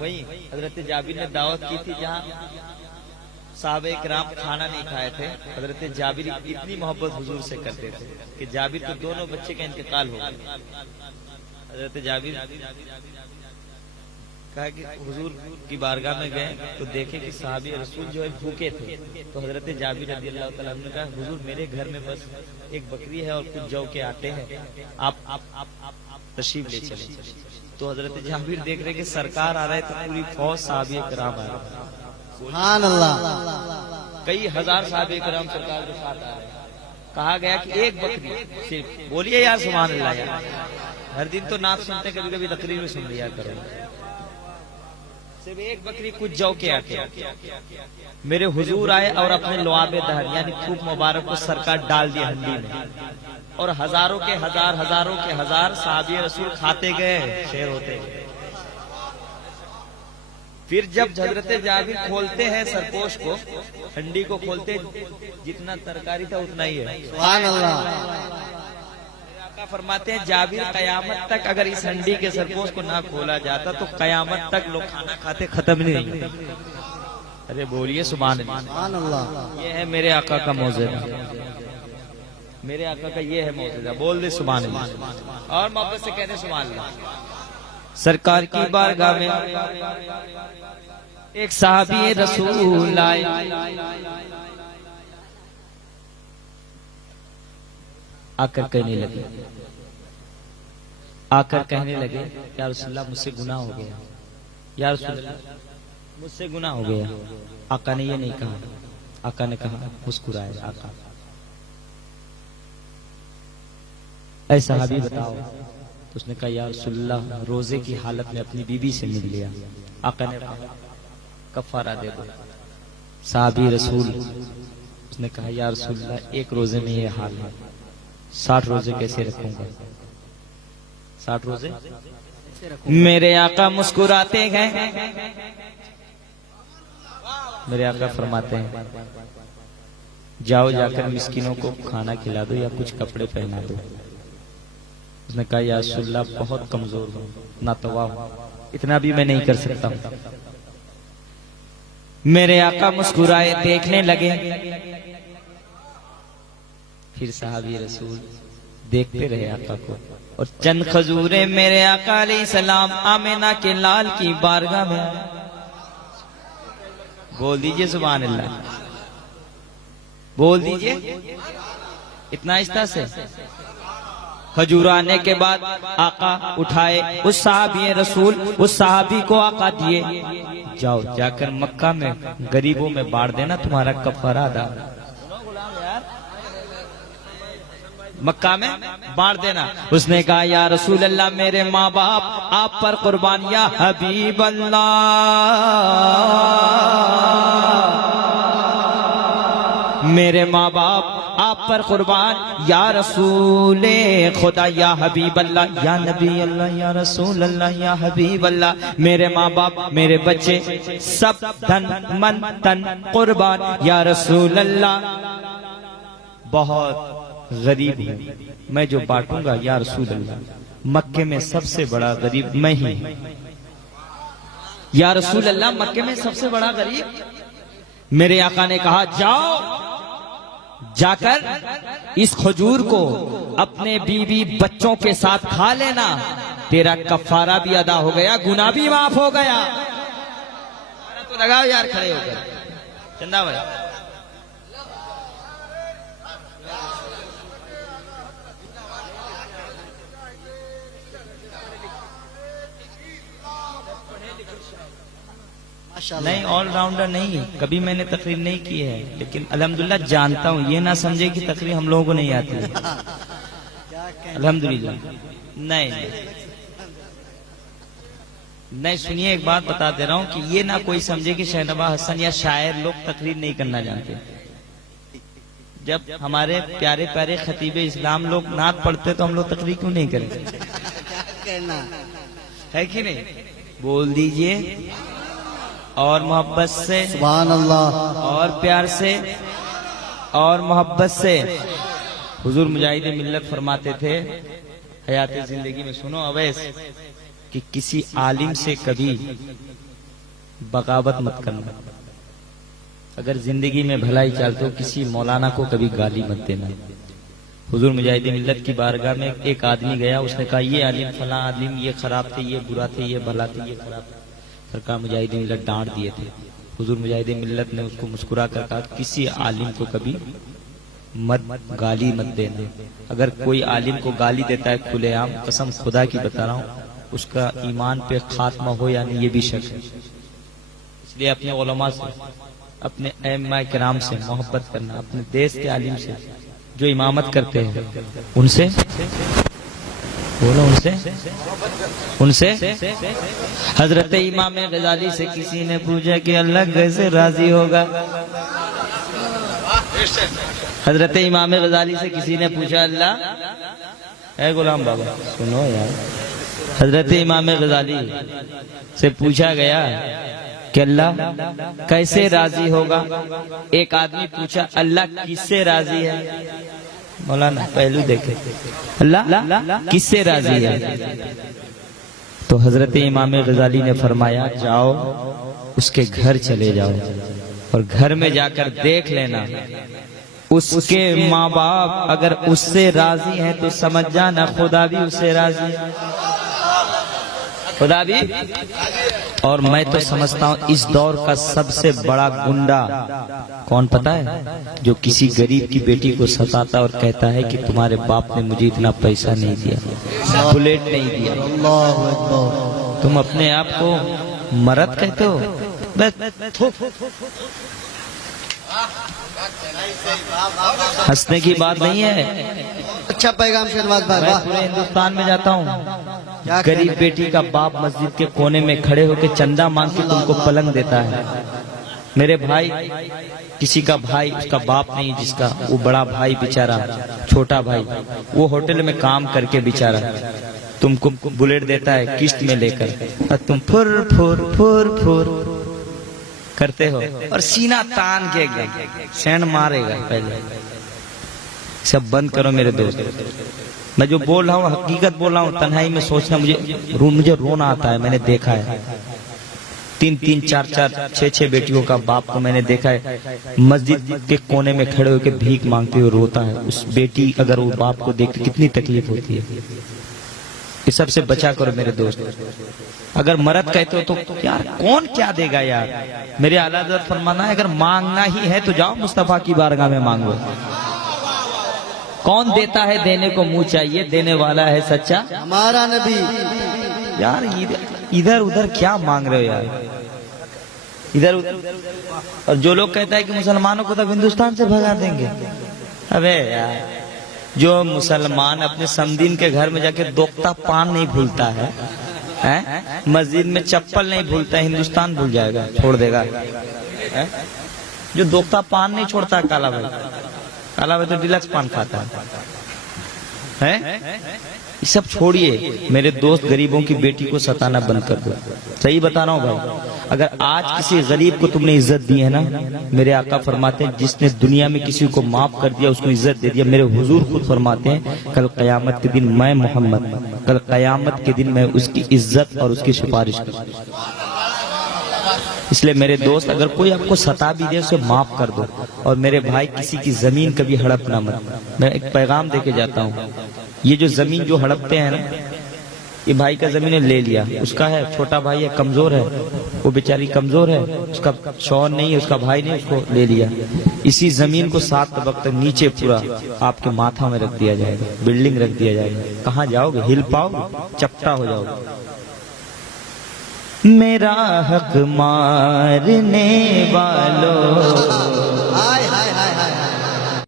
वही हजरत जाबिर ने दावत की थी जहाँ साहबे इकराम खाना नहीं खाए थे। हजरत जाबिर इतनी मोहब्बत हुजूर से करते थे कि जाबिर तो दोनों बच्चे का इंतकाल हो गया। हजरत जाबिर कहा कि हुजूर की बारगाह में गए तो देखे कि साहबी रसूल जो है भूखे थे। तो हजरत जाबिर रज़ी अल्लाह तआला अन्हु ने कहा हुजूर मेरे घर में बस एक बकरी है और कुछ जौ के आटे हैं, आप तशरीफ ले चले। तो हजरत जाबिर देख रहे कि सरकार आ रहे तो पूरी फौज साहबी इकराम आ रहे, सुभान अल्लाह, कई हजार साहबी इकराम सरकार के साथ आ रहे। कहा गया कि एक बकरी सिर्फ, बोलिए यार सुभान अल्लाह यार, हर दिन तो नात सुनते कभी कभी तकरीर में सुन लिया करो, सिर्फ एक बकरी कुछ जौ के आटे। मेरे हुजूर आए और अपने लुआबे दहर यानी खूब मुबारक को सरकार डाल दिया हंडी में और हजारों के हजार साहबी रसूल खाते गए, शेर होते गए। फिर जब हजरत जाबिर खोलते हैं सरपोश को, हंडी को खोलते, जितना तरकारी था उतना ही है। सुभान अल्लाह। फरमाते हैं जाबिर कयामत तक अगर इस हंडी के सरपोश को ना खोला जाता तो कयामत तक लोग खाना खाते खत्म नहीं। अरे बोलिए सुभान अल्लाह। ये है मेरे आका का मौजूदा, मेरे आका का ये है मौजूदा। बोल दे सुभान अल्लाह और मोहब्बत से कहते सुभान अल्लाह। सरकार की बारगाह में एक साहबी रसूल आए, आकर कहने लगे या रसूलल्लाह मुझसे गुनाह हो गया, या रसूलल्लाह मुझसे गुनाह हो गया। आका ने ये नहीं कहा, आका ने कहा मुस्कुराए आका, ऐ सहाबी बताओ। तो उसने कहा या रसूलल्लाह रोजे की हालत में अपनी बीबी से मिल लिया। आका ने कहा कफारा दे दो। सहाबी रसूल उसने कहा या रसूलल्लाह एक रोजे में ये हाल है, 60 रोजे कैसे रखूंगा, 60 रोजे। मेरे आका मुस्कुराते हैं, मेरे आका फरमाते हैं जाओ जाकर मिस्किनों को खाना खिला दो या कुछ कपड़े पहना दो। उसने कहा या रसूलल्लाह बहुत कमजोर हूं, नातवा हूं, इतना भी मैं नहीं कर सकता हूं। मेरे आका मुस्कुराए, देखने लगे। फिर साहबी रसूल देखते रहे आका को और चंद खजूरें मेरे आका अलैहिस्सलाम आमिना के लाल की बारगाह में। बोल दीजिए सुभान अल्लाह, बोल दीजिए इतना आहिस्ता से। खजूर आने के बाद आका उठाए उस साहबी रसूल, उस साहबी को आका दिए, जाओ जाकर मक्का में गरीबों में बांट देना, तुम्हारा कफारा अदा, मक्का में बांट देना। उसने कहा या रसूल अल्लाह मेरे माँ बाप आप पर कुर्बान, या हबीब अल्लाह मेरे माँ बाप आप पर कुर्बान, या रसूल खुदा, या हबीब अल्लाह, या नबी अल्लाह, या रसूल अल्लाह, या हबीब अल्लाह। मेरे माँ बाप मेरे बच्चे सब धन मन तन कुर्बान, या रसूल अल्लाह। बहुत गरीब हूँ मैं जो बांटूंगा या रसूल अल्लाह, मक्के में सबसे बड़ा गरीब मैं ही, या रसूल अल्लाह मक्के में सबसे बड़ा गरीब। मेरे आका ने कहा जाओ जाकर इस खजूर को अपने बीवी बच्चों के साथ खा लेना, तेरा कफारा भी अदा हो गया, गुनाह भी माफ हो गया। तो लगाओ यार खड़े होकर चंदा भाई। नहीं ऑलराउंडर नहीं, कभी मैंने तकरीर नहीं की है, लेकिन अल्हम्दुलिल्लाह जानता हूँ। ये ना समझे कि तकरीर हम लोगों को नहीं आती है, अल्हम्दुलिल्लाह। नहीं नहीं सुनिए एक बात बता दे रहा हूँ कि ये ना कोई समझे कि शहनवा हसन या शायर लोग तकरीर नहीं करना जानते। जब हमारे प्यारे प्यारे खतीबे इस्लाम लोग नात पढ़ते तो हम लोग तकरीर क्यों नहीं करेंगे, है कि नहीं? बोल दीजिए और मोहब्बत से सुभान अल्लाह, और प्यार से और मोहब्बत से। हुजूर मुजाहिद मिल्लत फरमाते थे हयात जिंदगी में, सुनो अवैस, कि किसी आलिम से कभी बगावत मत करना। अगर जिंदगी में भलाई चाहते हो किसी मौलाना को कभी गाली मत देना। हुजूर मुजाहिदीन मिल्लत की बारगाह में एक आदमी गया, उसने कहा ये आलिम फला आलिम ये खराब थे, ये बुरा थे, ये भला थे, ये खराब थे। सरकार मुजाहिदीन मिल्लत डांट दिए थे। हुजूर मुजाहिदीन मिल्लत ने उसको मुस्कुरा कर कहा किसी आलिम को कभी मत गाली मत देना। अगर कोई आलिम को गाली देता है खुलेआम, कसम खुदा की बता रहा हूँ, उसका ईमान पे खात्मा हो या नहीं ये भी शक है। इसलिए अपने उलमा से, अपने अइम्मा किराम से मोहब्बत करना, अपने देश के आलिम से जो इमामत करते हैं उनसे बोलो, उनसे हजरत इमाम गजाली से किसी ने पूछा कि अल्लाह कैसे राजी होगा। हजरत इमाम गजाली से किसी ने पूछा अल्लाह है गुलाम बाबा सुनो यार, हजरत इमाम गजाली से पूछा गया कि अल्लाह कैसे राजी होगा। एक आदमी पूछा अल्लाह किससे राजी है। मौलाना पहलू देखे, अल्लाह किससे राजी है। तो हजरत इमाम गजाली ने फरमाया जाओ उसके घर चले जाओ और घर में जाकर देख लेना उसके माँ बाप अगर उससे राजी हैं तो समझ जाना खुदा भी उससे राजी है, खुदा भी। और मैं तो समझता हूँ इस दौर का सबसे बड़ा गुंडा कौन पता है, जो किसी गरीब की बेटी को सताता और कहता है कि तुम्हारे बाप ने मुझे इतना पैसा नहीं दिया, बुलेट नहीं दिया। तुम अपने आप को मर्द कहते हो। हंसने की बात नहीं है। अच्छा पैगाम शहनवाज भाई, मैं वाह। पूरे हिंदुस्तान में जाता हूँ, क्या गरीब कहना? बेटी का बाप मस्जिद के कोने में खड़े होकर चंदा मांग के तुमको पलंग देता है। मेरे भाई, किसी का भाई उसका बाप नहीं, जिसका वो बड़ा भाई बेचारा, छोटा भाई वो होटल में काम करके बेचारा तुमको बुलेट देता है किस्त में लेकर, और तुम फुर फुर फुर फुर करते हो और सीना तान के एकदम सैंड मारेगा। पहले सब बंद करो मेरे दोस्त। मैं जो बोल रहा हूँ हकीकत बोल रहा हूँ, तन्हाई में सोचना मुझे रोना आता है। मैंने देखा है 3-3, 4-4, 6-6 बेटियों का बाप को मैंने देखा है मस्जिद के कोने में खड़े होकर भीख मांगते हुए रोता है। उस बेटी अगर वो बाप को देखती कितनी तकलीफ होती है। इस सब से बचा करो मेरे दोस्त। अगर मर्द कहते हो तो यार कौन क्या देगा यार। मेरे आला हज़रत फरमाना है अगर मांगना ही है तो जाओ मुस्तफा की बारगाह में मांगो। कौन देता है देने को मुंह चाहिए, देने वाला है सच्चा हमारा नबी। यार इधर उधर क्या मांग रहे हो यार, इधर उधर। और जो लोग कहता है कि मुसलमानों को तो हिंदुस्तान से भगा देंगे, अबे यार जो मुसलमान अपने समदीन के घर में जाके दोख्ता पान नहीं भूलता है, मस्जिद में चप्पल नहीं भूलता है, हिंदुस्तान भूल जाएगा, छोड़ देगा। जो दोख्ता पान नहीं छोड़ता काला भाई, काला भाई तो डिलक्स पान खाता है। ये सब छोड़िए मेरे दोस्त, गरीबों की बेटी को सताना बंद कर दो। सही बता रहा हूँ भाई। अगर आज किसी गरीब को तुमने इज्जत दी है ना, मेरे आका फरमाते हैं जिसने दुनिया में किसी को माफ कर दिया उसको इज्जत दे दिया। मेरे हुजूर खुद फरमाते हैं कल कयामत के दिन मैं मोहम्मद, कल कयामत के दिन मैं उसकी इज्जत और उसकी सिफारिश करूंगा। इसलिए मेरे दोस्त अगर कोई आपको सता भी दे उसे माफ कर दो। और मेरे भाई किसी की जमीन कभी हड़पना मत। मैं एक पैगाम देके जाता हूँ, ये जो जमीन जो हड़पते हैं ना, ये भाई का जमीन ले लिया, उसका है, छोटा भाई है, कमजोर है, वो बेचारी कमजोर है, उसका शौहर नहीं है, उसका भाई नहीं, उसको ले लिया। इसी जमीन को 7 तबक तक नीचे पूरा आपके माथा में रख दिया जाएगा, बिल्डिंग रख दिया जाएगा। कहाँ जाओगे, हिल पाओगे, चपटा हो जाओगे। मेरा हक मारने वालों